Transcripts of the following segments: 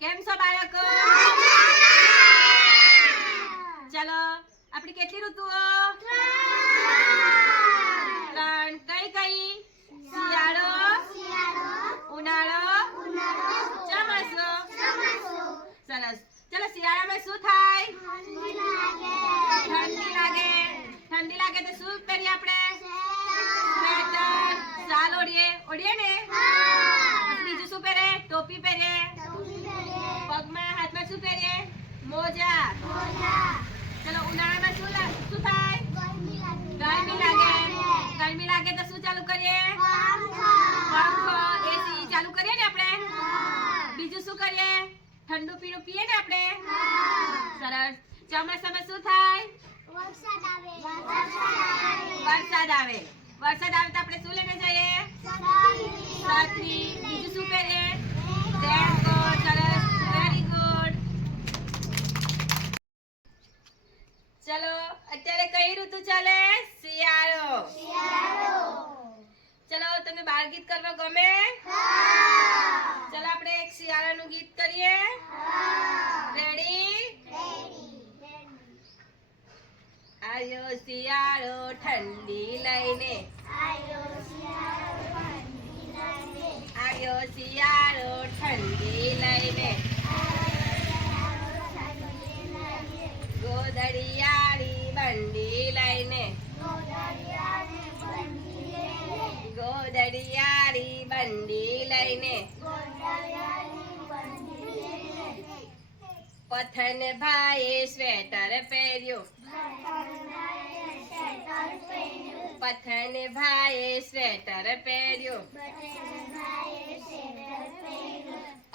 કેમ છો બાળકો? ચાલો આપણી કેટલી ઋતુઓ? 3. કઈ કઈ? શિયાળો, ઉનાળો, ચોમાસુ. સરસ. ચાલો શિયાળામાં શું થાય? ઠંડી લાગે. ઠંડી લાગે તો શું કરીએ આપણે? સ્વેટર, શાલ ઓઢીએ ને? બીજું શું પહેરે? ટોપી પહેરે. પગમાં હાથમાં શું પહેરીએ? મોજા. ચલો ઉનાળામાં શું થાય? ગરમી લાગે. ગરમી લાગે તો શું ચાલુ કરીએ? પંખો, એસી ચાલુ કરીએ ને આપણે. બીજું શું કરીએ? ઠંડુ પીણું પીએ ને આપણે. સરસ. ચોમાસામાં શું થાય? વરસાદ આવે. વરસાદ આવે તો આપણે શું લઈને જઈએ? છત્રી. બીજું શું પહેરીએ? રેનકોટ. સરસ. Very good. ચલો અત્યારે કઈ ઋતુ ચાલે? શિયાળો. ચલો તમને બાળ ગીત કરવા ગમે? ચલો આપણે એક શિયાળાનું ગીત કરીએ. રેડી? આયો શિયાળો ઠંડી લઈને. આયો શિયાળો ઠંડી લઈને. ગોદડિયાળી બંડી લઈને. ગોદડિયાળી બંડી લઈને. પથન ભાઈએ સ્વેટર પહેર્યું. પથન ભાઈએ સ્વેટર પહેર્યું.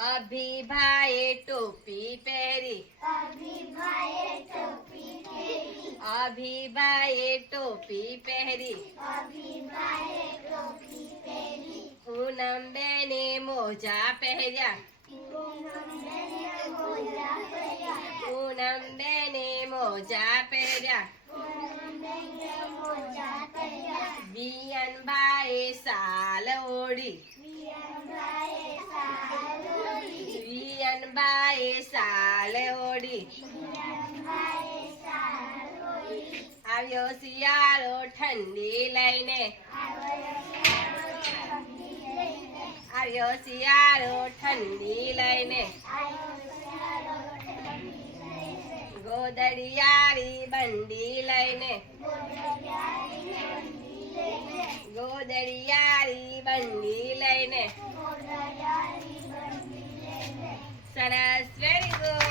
અભિભાઈએ ટોપી પહેરી. અભિભાઈએ ટોપી પહેરી. પૂનમબેને મોજા પહેર્યા. પૂનમબેને મોજા પહેર્યા. વિયનબાએ શાલ ઓઢી. વિયનબાએ શાલ ઓઢી. આવ્યો શિયાળો ઠંડી લઈને. આવ્યો શિયાળો ઠંડી લઈને. ગોદડિયાળી બંડી લઈને. ગોદડિયાળી બંડી લઈને. સરસ. Very good.